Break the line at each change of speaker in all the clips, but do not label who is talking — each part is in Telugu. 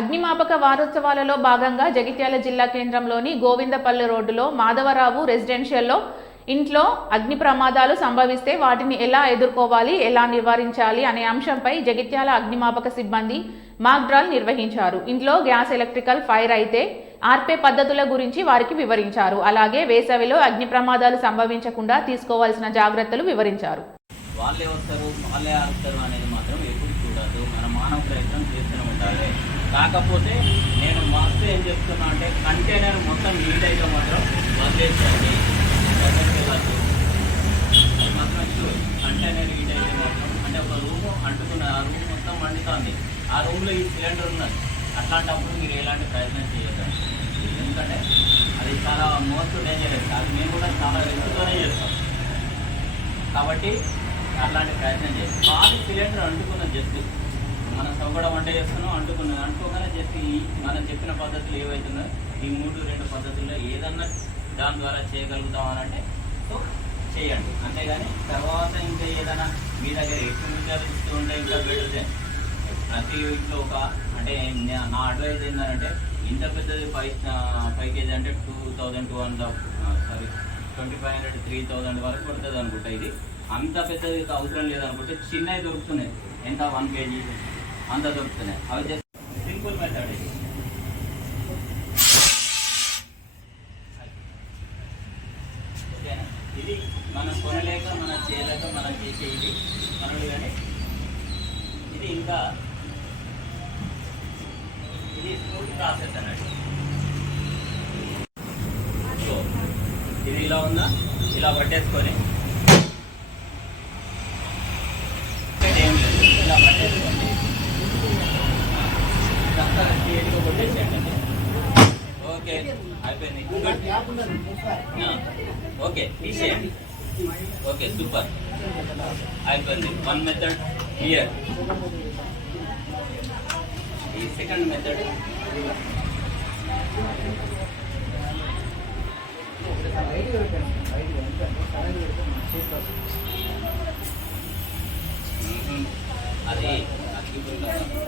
అగ్నిమాపక వారోత్సవాలలో భాగంగా జగిత్యాల జిల్లా కేంద్రంలోని గోవిందపల్లి రోడ్డులో మాధవరావు రెసిడెన్షియల్లో ఇంట్లో అగ్ని ప్రమాదాలు సంభవిస్తే వాటిని ఎలా ఎదుర్కోవాలి ఎలా నివారించాలి అనే అంశంపై జగిత్యాల అగ్నిమాపక సిబ్బంది మాక్డ్రాల్ నిర్వహించారు. ఇంట్లో గ్యాస్ ఎలక్ట్రికల్ ఫైర్ అయితే ఆర్పే పద్ధతుల గురించి వారికి వివరించారు. అలాగే వేసవిలో అగ్ని ప్రమాదాలు సంభవించకుండా తీసుకోవాల్సిన జాగ్రత్తలు వివరించారు.
వాళ్ళే వస్తారు వాళ్ళే ఆగుతారు అనేది మాత్రం ఎప్పుడు చూడద్దు. మన మానవ ప్రయత్నం చేస్తూనే ఉండాలి. కాకపోతే నేను మస్తు ఏం చెప్తున్నా అంటే కంటైనర్ మొత్తం నీట్ అయితే మాత్రం వదిలేసేయండి. బయటకు అది మాత్రం sure. కంటైనర్ అయితే మాత్రం అంటే ఒక రూమ్ అంటుకున్న ఆ రూమ్ మొత్తం మండుతుంది ఆ రూమ్లో ఈ సిలిండర్ ఉన్నది. అట్లాంటప్పుడు మీరు ఎలాంటి ప్రయత్నం చేయగలరు ఎందుకంటే అది చాలా మోస్ట్ డేంజరస్ అది మేము కూడా చాలా ఎక్కువగానే చేస్తాం. కాబట్టి అలాంటి ప్రయత్నం చేయాలి పాలు సిలిండర్ అంటుకున్నాం జస్ట్ మనం సౌకడ వంట చేస్తున్నాం అంటుకున్నది అంటుకోగానే జస్ట్ ఈ మనం చెప్పిన పద్ధతులు ఏవైతున్నాయో ఈ మూడు రెండు పద్ధతుల్లో ఏదన్నా దాని ద్వారా చేయగలుగుతాం అని అంటే సో చేయండి. అంతేగాని తర్వాత ఇంకా ఏదైనా మీ దగ్గర ఎక్కువ విషయాలు ఇస్తూ ఉంటే ఇంకా పెడితే ప్రతి ఇంట్లో ఒక అంటే నా అడ్వైజ్ ఏంటంటే ఇంత పెద్దది పై ఫైవ్ కేజీ అంటే two thousand two hundred sorry twenty five hundred three thousand వరకు పడుతుంది అనుకుంటా ఇది. అంత పెద్దది అవసరం లేదనుకుంటే చిన్నవి దొరుకుతున్నాయి. ఎంత? One KG. అంత దొరుకుతున్నాయి. అవి జస్ట్ సింపుల్ మెథడ్. ఇది ఓకేనా? ఇది మనం కొనలేక మనం చేయలేక మనం చేసే ఇది. మనలు కానీ. ఇది ఇంకా ఇది స్మూత్ ప్రాసెస్ అన్నట్టు. సో ఇది ఇలా ఉందా ఇలా పట్టేసుకొని ఏం లేదు ఇలా పట్టేసుకోండి ఇదంతా చేతిలో కొట్టేసేయండి ఓకే అయిపోయింది గుడ్ ఓకే తీసేయండి ఓకే సూపర్ అయిపోయింది వన్ మెథడ్ హియర్ ఈ సెకండ్ మెథడ్ అది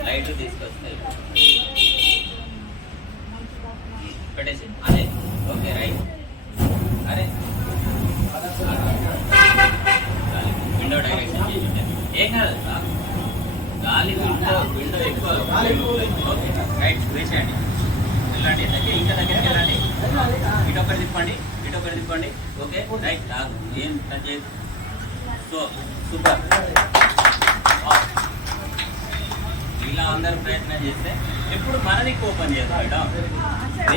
లైట్ తీసుకొస్తాయి పెట్టేసి. అదే. Okay right. అరే. విండో డైరెక్షన్ ఏం కాదు గాలి విండో విండో ఎక్కువ ఓకే రైట్ వేసేయండి. వెళ్ళండి దగ్గర ఇంకా దగ్గరికి వెళ్ళండి. ఇటు ఒకటి తిప్పండి ఇటు ఒకటి తిప్పండి. ఓకే రైట్ కాదు ఏం టచ్ చేయదు సో సూపర్. ఇలా అందరు ప్రయత్నం చేస్తే ఎప్పుడు మనది ఓపెన్ చేస్తాం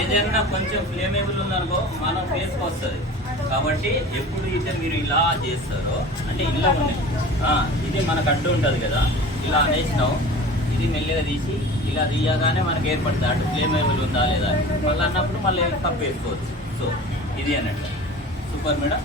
ఏదైనా కొంచెం ఫ్లేమేబుల్ ఉందనుకో మన ఫేస్కి వస్తుంది. కాబట్టి ఎప్పుడు అయితే మీరు ఇలా చేస్తారో అంటే ఇలా ఉంది ఇది మనకు అడ్డు ఉంటుంది కదా. ఇలా అనేసినాం ఇది మెల్లిగా తీసి ఇలా తీయగానే మనకి ఏర్పడుతుంది. అటు ఫ్లేమేబుల్ ఉందా లేదా? మళ్ళీ అన్నప్పుడు మళ్ళీ కప్ వేసుకోవచ్చు సో ఇది అన్నట్టు. Super madam.